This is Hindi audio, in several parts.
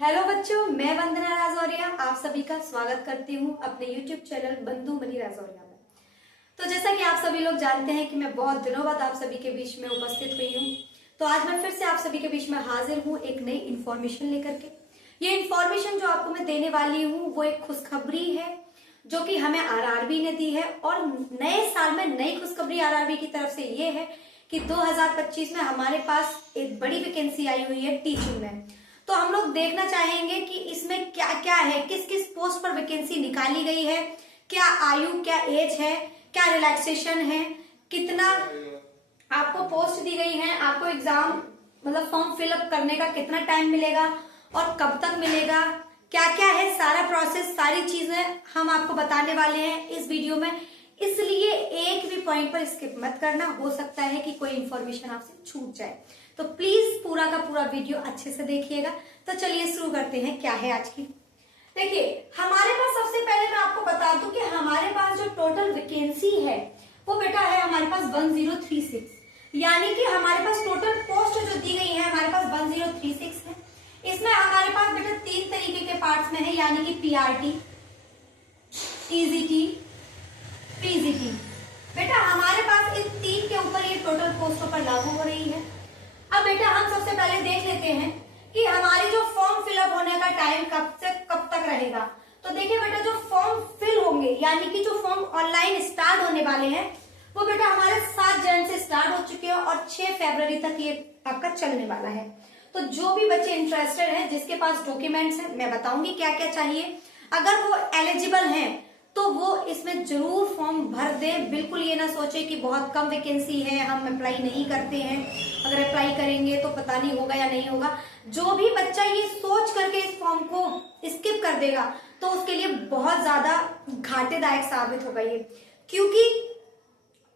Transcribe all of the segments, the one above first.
हेलो बच्चों, मैं वंदना राजौरिया आप सभी का स्वागत करती हूँ अपने YouTube चैनल बंधु मनी राजौरिया में। तो जैसा कि आप सभी लोग जानते हैं कि मैं बहुत दिनों बाद आप सभी के बीच में उपस्थित हुई हूँ, तो आज मैं फिर से आप सभी के बीच में हाजिर हूँ एक नई इन्फॉर्मेशन लेकर के। ये इन्फॉर्मेशन जो आपको मैं देने वाली हूँ वो एक खुशखबरी है जो कि हमें आरआरबी ने दी है, और नए साल में नई खुशखबरी आरआरबी की तरफ से ये है कि 2025 में हमारे पास एक बड़ी वैकेंसी आई हुई है टीचिंग में। तो हम लोग देखना चाहेंगे कि इसमें क्या क्या है, किस किस पोस्ट पर वैकेंसी निकाली गई है, क्या आयु, क्या एज है, क्या रिलैक्सेशन है, कितना आपको पोस्ट दी गई है, आपको एग्जाम मतलब फॉर्म फिलअप करने का कितना टाइम मिलेगा और कब तक मिलेगा, क्या क्या है, सारा प्रोसेस, सारी चीजें हम आपको बताने वाले हैं इस वीडियो में। इसलिए एक भी पॉइंट पर स्किप मत करना, हो सकता है कि कोई इंफॉर्मेशन आपसे छूट जाए, तो प्लीज पूरा का पूरा वीडियो अच्छे से देखिएगा। तो चलिए शुरू करते हैं, क्या है आज की। देखिए, हमारे पास सबसे पहले मैं आपको बता दूं कि हमारे पास जो टोटल वैकेंसी है वो बेटा है हमारे पास 1036, यानी कि हमारे पास टोटल पोस्ट जो दी गई है हमारे पास 1036 है। इसमें हमारे पास बेटा 3 तरीके के पार्ट्स में है, यानी कि पीआरटी, टीजीटी, पीजीटी। बेटा हमारे पास इन 3 के ऊपर ये टोटल पोस्टों पर लागू हो रही है। अब बेटा हम सबसे पहले देख लेते हैं कि हमारी जो फॉर्म फिलअप होने का टाइम कब से कब तक रहेगा। तो देखिए बेटा, जो फॉर्म फिल होंगे यानी कि जो फॉर्म ऑनलाइन स्टार्ट होने वाले हैं वो बेटा हमारे 7 जनवरी से स्टार्ट हो चुके हैं और 6 फरवरी तक ये आपका चलने वाला है। तो जो भी बच्चे इंटरेस्टेड हैं, जिसके पास डॉक्यूमेंट्स हैं, मैं बताऊंगी क्या क्या चाहिए। अगर वो एलिजिबल हैं तो वो इसमें जरूर फॉर्म भर दे। बिल्कुल ये ना सोचे कि बहुत कम वैकेंसी है, हम अप्लाई नहीं करते हैं, अगर अप्लाई करेंगे तो पता नहीं होगा या नहीं होगा। जो भी बच्चा ये सोच करके इस फॉर्म को स्किप कर देगा तो उसके लिए बहुत ज्यादा घाटेदायक साबित होगा ये, क्योंकि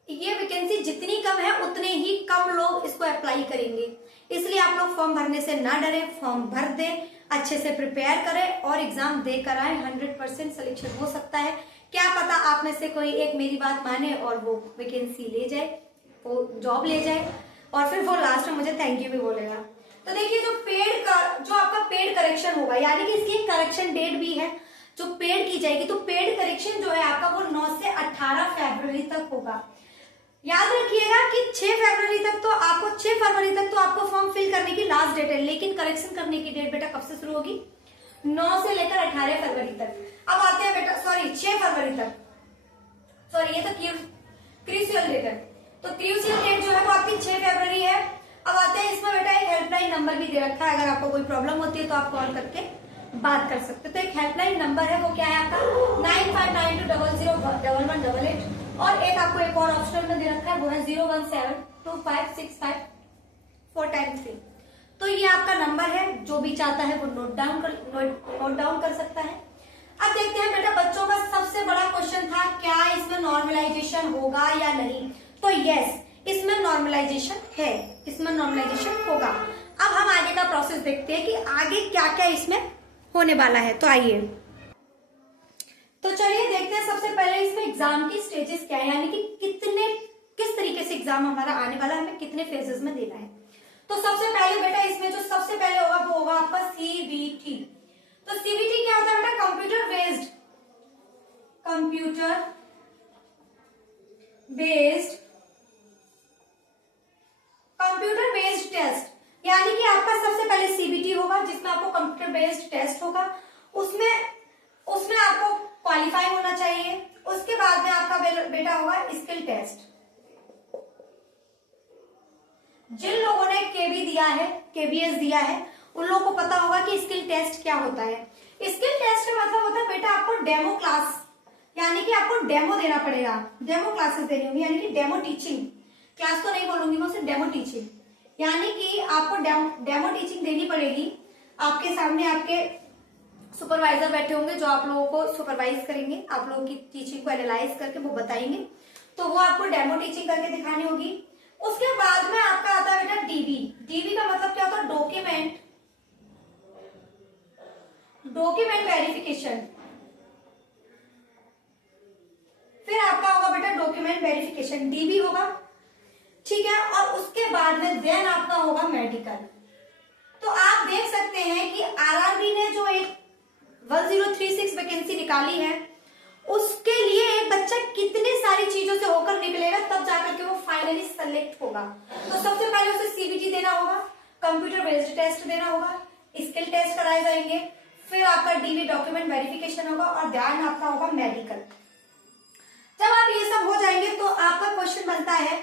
ये वैकेंसी जितनी कम है उतने ही कम लोग इसको अप्लाई करेंगे। इसलिए आप लोग फॉर्म भरने से ना डरें, फॉर्म भर दें, अच्छे से प्रिपेयर करें और एग्जाम देकर आए। 100% सिलेक्शन हो सकता है। क्या पता आप में से कोई एक मेरी बात माने और वो वैकेंसी ले जाए, वो जॉब ले जाए और फिर वो लास्ट में मुझे थैंक यू भी बोलेगा। तो देखिए, जो आपका पेड करेक्शन होगा, यानी कि इसकी करेक्शन डेट भी है जो पेड की जाएगी। तो पेड करेक्शन जो है आपका वो 9 से 18 फरवरी तक होगा। याद रखिएगा कि 6 फरवरी तक तो आपको फॉर्म फिल करने की लास्ट डेट है, लेकिन करेक्शन करने की डेट बेटा कब से शुरू होगी? 9 से लेकर 18 फरवरी तक। अब आते हैं बेटा 6 फरवरी तक, ये तो क्रूशियल डेट है। तो क्रूशियल डेट जो है वो आपकी 6 फरवरी है। अब आते हैं, इसमें बेटा एक हेल्पलाइन नंबर भी दे रखा है, अगर आपको कोई प्रॉब्लम होती है तो आप कॉल करके बात कर सकते हो। तो एक हेल्पलाइन नंबर है, वो क्या है आपका 9592001188, और एक आपको एक और ऑप्शन में दे रखा है वो है 017256543। तो ये आपका नंबर है, जो भी चाहता है वो नोट डाउन कर सकता है। अब देखते हैं बेटा, बच्चों का सबसे बड़ा क्वेश्चन था क्या इसमें नॉर्मलाइजेशन होगा या नहीं। तो यस, इसमें नॉर्मलाइजेशन है, इसमें नॉर्मलाइजेशन होगा। अब हम आगे का प्रोसेस देखते हैं कि आगे क्या क्या इसमें होने वाला है। तो आइए, तो चलिए देखते हैं सबसे पहले इसमें एग्जाम की स्टेजेस क्या है, यानी कि किस तरीके से एग्जाम हमारा आने वाला है, हमें कितने फेजेस में देना है। तो सबसे पहले बेटा इसमें जो सबसे पहले होगा वो होगा आपका सीबीटी। तो सीबीटी क्या होता है बेटा? कंप्यूटर बेस्ड टेस्ट, यानी कि आपका सबसे पहले सीबीटी होगा जिसमें आपको कंप्यूटर बेस्ड टेस्ट होगा। उसमें आपको क्वालिफाई होना चाहिए। उसके बाद में आपका बेटा होगा स्किल टेस्ट। जिन लोगों ने केबी दिया है, केबीएस दिया है, उन लोगों को पता होगा कि स्किल टेस्ट क्या होता है। स्किल टेस्ट का मतलब होता है बेटा आपको डेमो क्लास, यानी कि आपको डेमो देना पड़ेगा, डेमो क्लासेस देनी होगी, यानी कि डेमो टीचिंग। क्लास तो नहीं बोलूंगी मैं, सिर्फ डेमो टीचिंग, यानी कि आपको डेमो टीचिंग देनी पड़ेगी। आपके सामने आपके सुपरवाइजर बैठे होंगे जो आप लोगों को सुपरवाइज करेंगे, आप लोगों की टीचिंग को एनालाइज करके वो बताएंगे, तो वो आपको डेमो टीचिंग करके दिखानी होगी। उसके बाद में आपका आता है बेटा डीबी। डीबी का मतलब क्या होता है? Document verification. फिर आपका होगा बेटा डॉक्यूमेंट वेरिफिकेशन, डीबी होगा, ठीक है। और उसके बाद में देन आपका होगा मेडिकल। तो आप देख सकते हैं कि आरआरबी ने जो एक 1036 वैकेंसी निकाली है, उसके लिए एक बच्चा कितने सारी चीजों से होकर निकलेगा, तब जाकर के वो फाइनली सेलेक्ट होगा। तो सबसे पहले उसे सीबीटी देना होगा, कंप्यूटर बेस्ड टेस्ट देना होगा, स्किल टेस्ट कराए जाएंगे, फिर आपका डीवी डॉक्यूमेंट वेरिफिकेशन होगा और ध्यान आपका होगा मेडिकल। जब आप ये सब हो जाएंगे तो आपका क्वेश्चन बनता है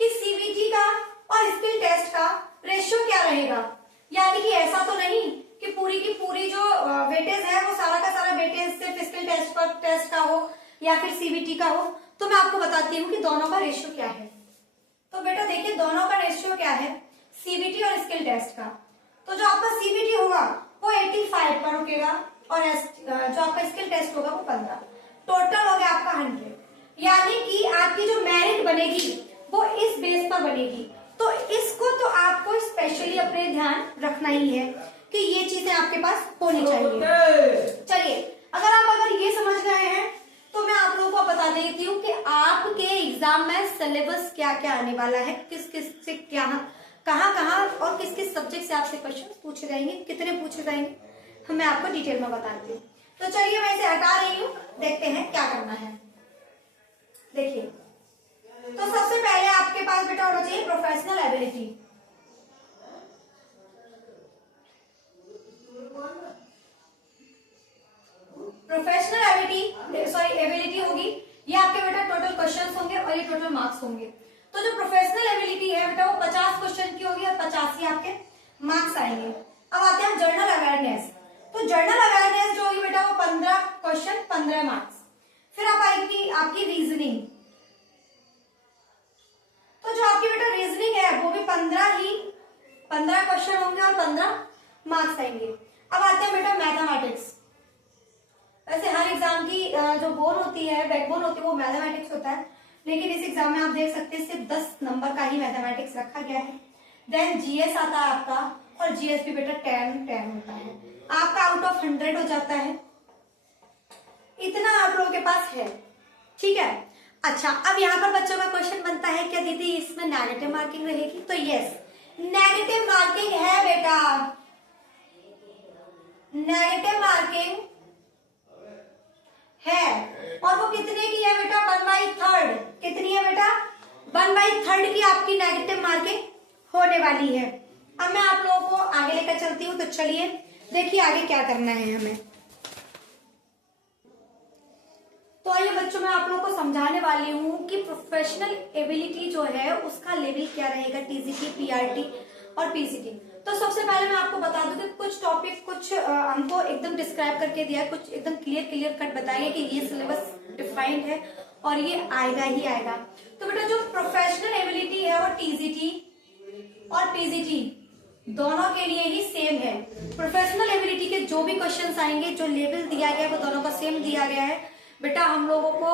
कि सीबीटी का और स्किल टेस्ट का रेशियो क्या रहेगा। यानी कि ऐसा तो नहीं कि पूरी की पूरी जो वेटेज है वो सारा का सारा वेटेज सिर्फ स्किल टेस्ट का हो या फिर सीबीटी का हो। तो मैं आपको बताती हूँ कि दोनों का रेशियो क्या है। तो बेटा देखिए दोनों का रेशियो क्या है, सीबीटी और स्किल टेस्ट का। तो जो आपका सीबीटी होगा वो 85 पर रुकेगा और जो आपका स्किल टेस्ट होगा वो 15। टोटल हो गया आपका 100। यानी कि आपकी जो मेरिट बनेगी वो इस बेस पर बनेगी। तो इसको तो आपको स्पेशली अपने ध्यान रखना ही है कि ये चीजें आपके पास होनी चाहिए। चलिए अगर ये समझ गए हैं तो मैं आप लोगों को बता देती हूँ कि आपके एग्जाम में सिलेबस क्या क्या आने वाला है, किस किस से क्या कहाँ और किस किस सब्जेक्ट से आपसे क्वेश्चन पूछे जाएंगे, कितने पूछे जाएंगे, मैं आपको डिटेल में बताती हूँ। तो चलिए मैं इसे हटा रही हूँ, देखते हैं क्या करना है। देखिए तो सबसे पहले आपके पास बेटा होना चाहिए प्रोफेशनल एबिलिटी। प्रोफेशनल एबिलिटी होगी, ये आपके बेटा टोटल क्वेश्चंस होंगे और ये टोटल मार्क्स होंगे। तो जो प्रोफेशनल एबिलिटी है बेटा वो 50 क्वेश्चन की होगी और 50 ही आपके मार्क्स आएंगे। अब आते हैं जर्नल अवेयरनेस। तो जर्नल अवेयरनेस जो होगी बेटा वो 15 क्वेश्चन 15 मार्क्स। फिर आप आएगी आपकी रीजनिंग। तो जो आपकी बेटा रीजनिंग है वो भी 15 क्वेश्चन होंगे और 15 मार्क्स आएंगे। अब आते हैं बेटा मैथमेटिक्स। वैसे हर एग्जाम की जो बोन होती है, बैकबोन होती है, वो मैथमेटिक्स होता है, लेकिन इस एग्जाम में आप देख सकते हैं सिर्फ 10 नंबर का ही मैथमेटिक्स रखा गया है। देन जीएस आता है आपका, और जीएस भी बेटा 10 होता है, आपका आउट ऑफ 100 हो जाता है। इतना आप लोगों के पास है, ठीक है। अच्छा अब यहाँ पर बच्चों का क्वेश्चन बनता है क्या दीदी इसमें नेगेटिव मार्किंग रहेगी? तो यस, नेगेटिव मार्किंग है बेटा, नेगेटिव मार्किंग है। और वो कितने की है बेटा? 1/3। कितनी है बेटा? 1/3 की आपकी नेगेटिव मार्किंग होने वाली है। अब मैं आप लोगों को आगे लेकर चलती हूँ, तो चलिए देखिए आगे क्या करना है हमें। तो आइए बच्चों मैं आप लोगों को समझाने वाली हूँ कि प्रोफेशनल एबिलिटी जो है उसका लेवल क्या रहेगा, टीजीटी, पीआरटी और पीसीटी। तो सबसे पहले मैं आपको बता दूं कि कुछ टॉपिक कुछ हमको एकदम डिस्क्राइब करके दिया है, कुछ एकदम क्लियर कट बताइए कि ये सिलेबस डिफाइंड है और ये आएगा ही आएगा। तो बेटा जो प्रोफेशनल एबिलिटी है वो टीजीटी और पीजीटी दोनों के लिए ही सेम है। प्रोफेशनल एबिलिटी के जो भी क्वेश्चन आएंगे, जो लेवल दिया गया है वो दोनों का सेम दिया गया है। बेटा हम लोगों को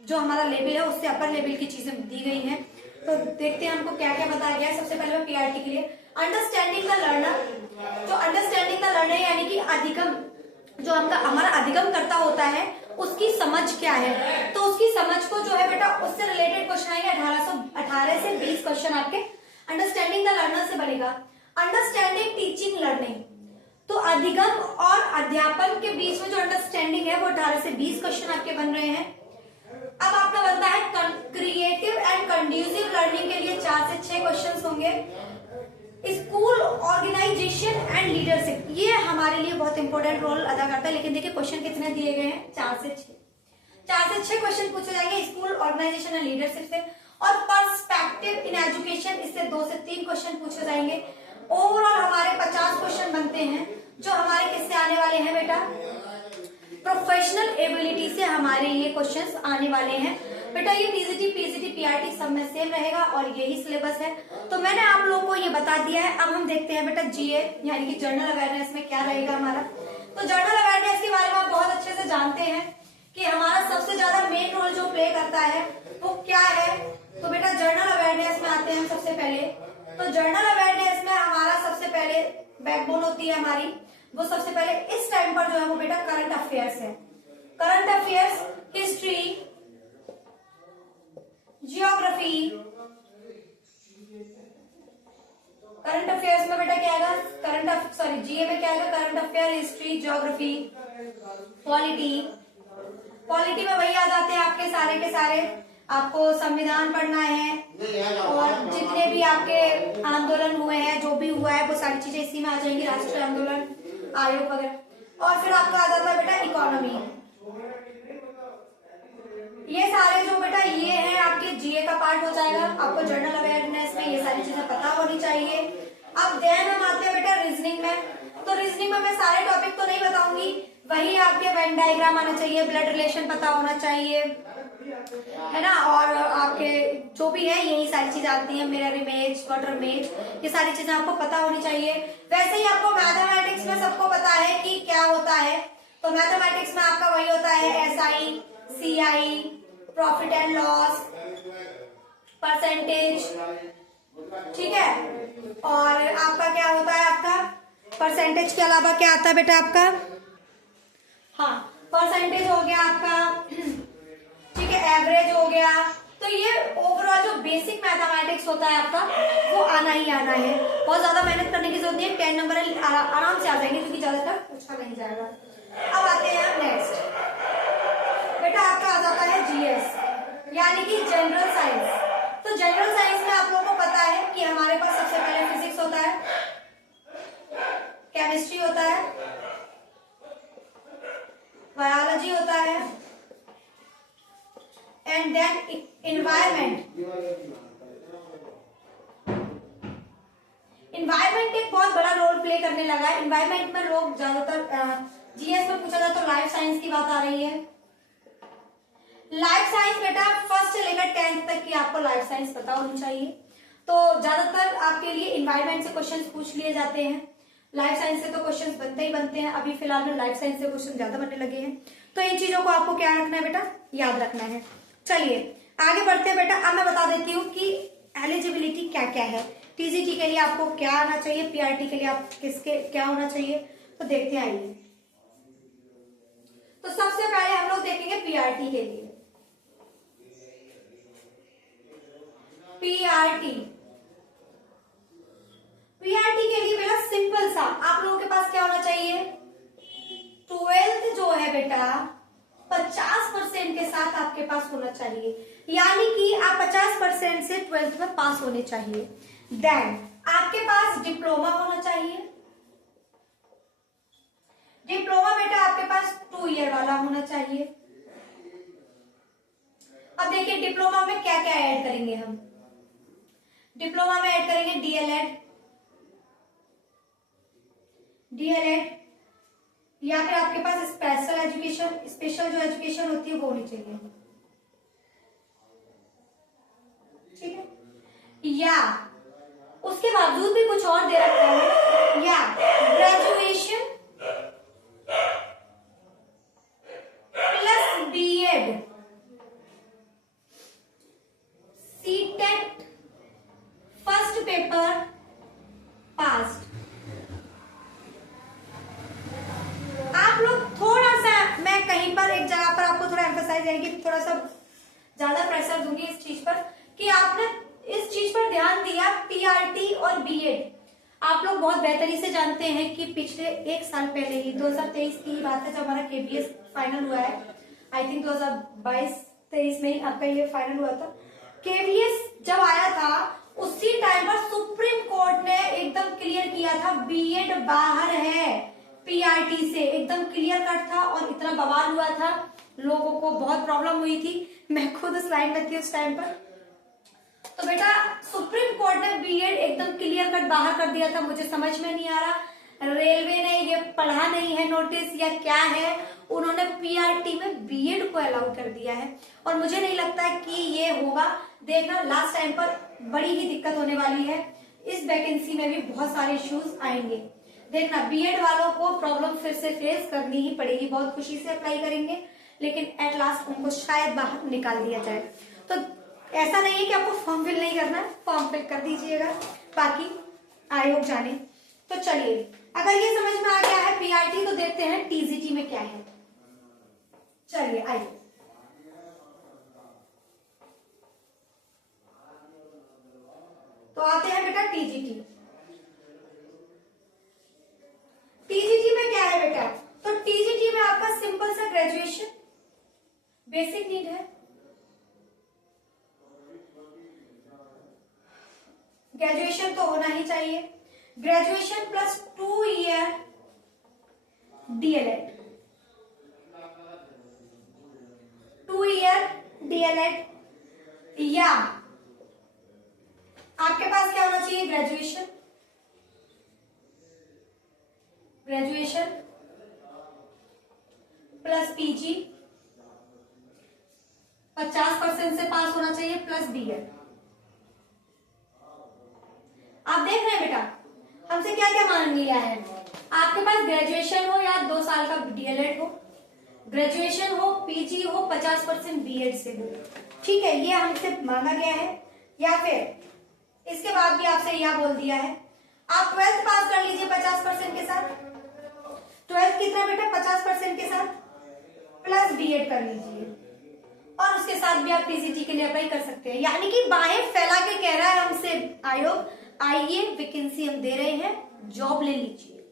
जो हमारा लेवल है उससे अपर लेवल की चीजें दी गई हैं। तो देखते हैं हमको क्या क्या बताया गया है। सबसे पहले मैं पीआरटी के लिए अंडरस्टैंडिंग द लर्नर। तो अंडरस्टैंडिंग द लर्नर यानी कि अधिगम, जो हमारा अधिगम करता होता है उसकी समझ क्या है। तो उसकी समझ को जो है बेटा उससे रिलेटेड क्वेश्चन आएंगे। 18 से 20 क्वेश्चन आपके अंडरस्टैंडिंग द लर्नर से बनेगा। अंडरस्टैंडिंग टीचिंग लर्निंग, तो अधिगम और अध्यापन के बीच में जो अंडरस्टैंडिंग है वो 18 से 20 क्वेश्चन आपके बन रहे हैं। अब आपका बनता है क्रिएटिव एंड कंड्यूसिव लर्निंग के लिए 4 से 6 क्वेश्चन होंगे। स्कूल ऑर्गेनाइजेशन एंड लीडरशिप, ये हमारे लिए बहुत इंपॉर्टेंट रोल अदा करता है। लेकिन देखिए क्वेश्चन कितने दिए गए हैं? 4 से 6 क्वेश्चन पूछे जाएंगे स्कूल ऑर्गेनाइजेशन एंड लीडरशिप से। और पर्सपेक्टिव इन एजुकेशन, इससे 2 से 3 क्वेश्चन पूछे जाएंगे। ओवरऑल हमारे 50 क्वेश्चन बनते हैं, जो हमारे किससे आने वाले हैं बेटा? प्रोफेशनल एबिलिटी से हमारे ये क्वेश्चंस आने वाले हैं बेटा। ये टीजीटी, पीजीटी, पीआरटी सब में सेम रहेगा और यही सिलेबस है। तो मैंने आप लोगों को ये बता दिया है। अब हम देखते हैं बेटा जीए यानी कि जनरल अवेयरनेस में क्या रहेगा हमारा। तो जनरल अवेयरनेस के बारे में आप बहुत अच्छे से जानते हैं कि हमारा सबसे ज्यादा मेन रोल जो प्ले करता है वो क्या है। तो बेटा जनरल अवेयरनेस में आते हैं हम सबसे पहले। तो जनरल अवेयरनेस में हमारा सबसे पहले बैकबोन होती है हमारी, वो सबसे पहले इस टाइम पर जो है वो बेटा करंट अफेयर्स है। Current affairs, history, geography, current affairs में बेटा क्या आएगा, जीए में क्या आएगा, current affair, history, geography, polity. Polity में वही आ जाते हैं आपके सारे के सारे, आपको संविधान पढ़ना है और जितने भी आपके आंदोलन हुए हैं, जो भी हुआ है वो सारी चीजें इसी में आ जाएंगी, राष्ट्रीय आंदोलन आयोग वगैरह। और फिर आपका आ जाता है बेटा इकोनॉमी। ये सारे जो बेटा ये है आपके जीए का पार्ट हो जाएगा। आपको जनरल अवेयरनेस में ये सारी चीजें पता होनी चाहिए। अब देन हम आते हैं बेटा रीजनिंग में। तो रीजनिंग में मैं सारे टॉपिक तो नहीं बताऊंगी, वही आपके वेन डायग्राम आना चाहिए, ब्लड रिलेशन पता होना चाहिए, है ना, और आपके जो भी है यही सारी चीजें आती हैं, मिरर इमेज, वाटर इमेज, ये सारी चीजें आपको पता होनी चाहिए। वैसे ही आपको मैथमेटिक्स में सबको पता है कि क्या होता है। तो मैथमेटिक्स में आपका वही होता है SI, CI, profit and loss, percentage, ठीक है। और आपका क्या होता है, आपका परसेंटेज के अलावा क्या आता है बेटा आपका, हाँ परसेंटेज हो गया आपका, ठीक है, एवरेज हो गया। तो ये ओवरऑल जो बेसिक मैथमेटिक्स होता है आपका वो आना ही आना है। बहुत ज्यादा मेहनत करने की जरूरत नहीं है, 10 नंबर आराम से आ जाएंगे क्योंकि ज्यादातर पूछा नहीं जाएगा। अब आते हैं नेक्स्ट बेटा, आपका आ जाता है जीएस यानी कि जनरल साइंस। तो जनरल साइंस में आप लोगों को पता है कि हमारे पास सबसे पहले फिजिक्स होता है, केमिस्ट्री होता है, बायोलॉजी होता है, एंड देन इन्वायरमेंट। इन्वायरमेंट एक बहुत बड़ा रोल प्ले करने लगा है। इन्वायरमेंट में लोग ज्यादातर जीएस में पूछा जाए तो लाइफ साइंस की बात आ रही है। लाइफ साइंस बेटा फर्स्ट से लेकर 10th तक की आपको लाइफ साइंस पता होनी चाहिए। तो ज्यादातर आपके लिए इन्वायरमेंट से क्वेश्चंस पूछ लिए जाते हैं, लाइफ साइंस से तो क्वेश्चंस बनते ही बनते हैं। अभी फिलहाल में लाइफ साइंस से क्वेश्चन ज्यादा बनने लगे हैं। तो इन चीजों को आपको क्या रखना है बेटा, याद रखना है। चलिए आगे बढ़ते हैं बेटा। अब मैं बता देती हूँ कि एलिजिबिलिटी क्या क्या है। टीजीटी के लिए आपको क्या आना चाहिए, पीआरटी के लिए आप किसके क्या होना चाहिए, तो देखते हैं आइए। तो सबसे पहले हम लोग देखेंगे पीआरटी के लिए। पीआरटी के लिए बेटा सिंपल सा आप लोगों के पास क्या होना चाहिए, 12th जो है बेटा 50% के साथ आपके पास होना चाहिए, यानी कि आप 50% से 12th में पास होने चाहिए। देन आपके पास डिप्लोमा होना चाहिए। डिप्लोमा बेटा आपके पास 2 ईयर वाला होना चाहिए। अब देखिए डिप्लोमा में क्या क्या ऐड करेंगे हम। डिप्लोमा में ऐड करेंगे डीएलएड या फिर आपके पास स्पेशल जो एजुकेशन होती है वो होनी चाहिए, ठीक है। या उसके बावजूद भी कुछ और दे रखा है, या graduation plus BEd, CTET first paper pass. आप लोग थोड़ा सा, मैं कहीं पर एक जगह पर आपको थोड़ा एम्फसाइज रहेगी, थोड़ा सा ज्यादा प्रेशर दूंगी इस चीज पर कि आपने इस चीज पर ध्यान दिया। पीआरटी और बीएड आप लोग बहुत बेहतरी से जानते हैं कि पिछले 1 साल पहले ही 2023 की बात है जब हमारा केबीएस फाइनल हुआ है, आई थिंक 2022-23 में ही आपका ये फाइनल हुआ था। केबीएस जब आया था उसी टाइम पर सुप्रीम कोर्ट ने एकदम क्लियर किया था बीएड बाहर है पीआरटी से, एकदम क्लियर कट था और इतना बवाल हुआ था, लोगों को बहुत प्रॉब्लम हुई थी। मैं खुद उस लाइन में थी उस टाइम पर। तो बेटा सुप्रीम कोर्ट ने बीएड एकदम क्लियर कट बाहर कर दिया था। मुझे समझ में नहीं आ रहा रेलवे ने ये पढ़ा नहीं है नोटिस या क्या है, उन्होंने पीआरटी में बीएड को अलाउ कर दिया है और मुझे नहीं लगता कि ये होगा। देखना लास्ट टाइम पर बड़ी ही दिक्कत होने वाली है, इस वैकेंसी में भी बहुत सारे इश्यूज आएंगे। देखना बीएड वालों को प्रॉब्लम फिर से फेस करनी ही पड़ेगी, बहुत खुशी से अप्लाई करेंगे लेकिन एट लास्ट उनको शायद बाहर निकाल दिया जाए। तो ऐसा नहीं है कि आपको फॉर्म फिल नहीं करना, फॉर्म फिल कर दीजिएगा, बाकी आयोग जाने। तो चलिए अगर ये समझ में आ गया है पीआरटी, तो देखते हैं टीजीटी में क्या है। चलिए आइए, तो आते हैं बेटा टीजीटी। बेटा, तो टीजीटी में आपका सिंपल सा ग्रेजुएशन बेसिक नीड है, ग्रेजुएशन तो होना ही चाहिए, graduation plus 2 year DElEd, 2 year DElEd, या आपके पास क्या होना चाहिए, ग्रेजुएशन, ग्रेजुएशन प्लस पीजी, 50% से पास होना चाहिए, प्लस बीएड। आप देख रहे हैं बेटा, हमसे क्या क्या मांग लिया है, आपके पास ग्रेजुएशन हो या 2 साल का डीएलएड हो, ग्रेजुएशन हो, पीजी हो, 50% बीएड से हो, ठीक है, ये हमसे मांगा गया है। या फिर इसके बाद भी आपसे यह बोल दिया है आप 12th पास कर लीजिए 50% के साथ, 12th कितना बेटा, 50% के साथ, प्लस बीएड कर लीजिए, और उसके साथ भी आप टीजीटी के लिए अप्लाई कर सकते हैं। यानी कि बाहें फैला के कह रहा है हमसे आयोग, आइए वैकेंसी हम दे रहे हैं, जॉब ले लीजिए,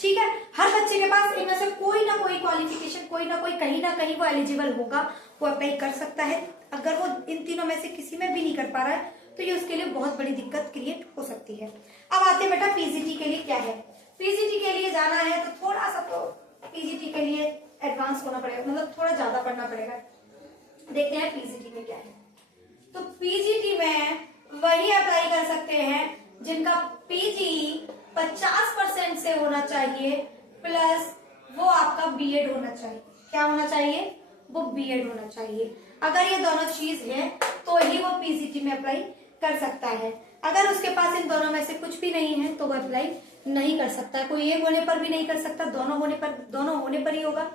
ठीक है। हर बच्चे के पास इनमें से कोई ना कोई क्वालिफिकेशन, कोई ना कोई कहीं ना कहीं वो एलिजिबल होगा, वो अप्लाई कर सकता है। अगर वो इन तीनों में से किसी में भी नहीं कर पा रहा है तो ये उसके लिए बहुत बड़ी दिक्कत क्रिएट हो सकती है। अब आते हैं बेटा पीजीटी के लिए क्या है। पीजीटी के लिए जाना है तो थोड़ा सा तो पीजीटी के लिए एडवांस होना पड़ेगा, मतलब थोड़ा ज्यादा पढ़ना पड़ेगा। देखते हैं पीजीटी में क्या है। तो पीजीटी में वही अप्लाई कर सकते हैं जिनका पीजी 50% से होना चाहिए, प्लस वो आपका बीएड होना चाहिए। क्या होना चाहिए, वो बीएड होना चाहिए। अगर ये दोनों चीज है तो ही वो पीजीटी में अप्लाई कर सकता है। अगर उसके पास इन दोनों में से कुछ भी नहीं है तो वो अप्लाई नहीं कर सकता। कोई एक होने पर भी नहीं कर सकता, दोनों होने पर ही होगा।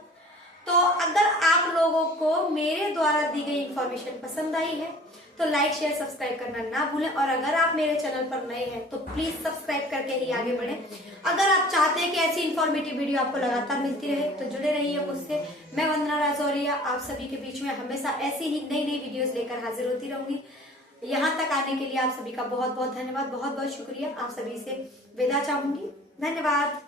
तो अगर आप लोगों को मेरे द्वारा दी गई इंफॉर्मेशन पसंद आई है तो लाइक शेयर सब्सक्राइब करना ना भूलें, और अगर आप मेरे चैनल पर नए हैं तो प्लीज सब्सक्राइब करके ही आगे बढ़ें। अगर आप चाहते हैं कि ऐसी इंफॉर्मेटिव वीडियो आपको लगातार मिलती रहे तो जुड़े रहिए मुझसे। मैं वंदना राजौरिया आप सभी के बीच में हमेशा ऐसी ही नई नई वीडियोस लेकर हाजिर होती रहूंगी। यहाँ तक आने के लिए आप सभी का बहुत बहुत धन्यवाद, बहुत बहुत शुक्रिया। आप सभी से विदा चाहूंगी। धन्यवाद।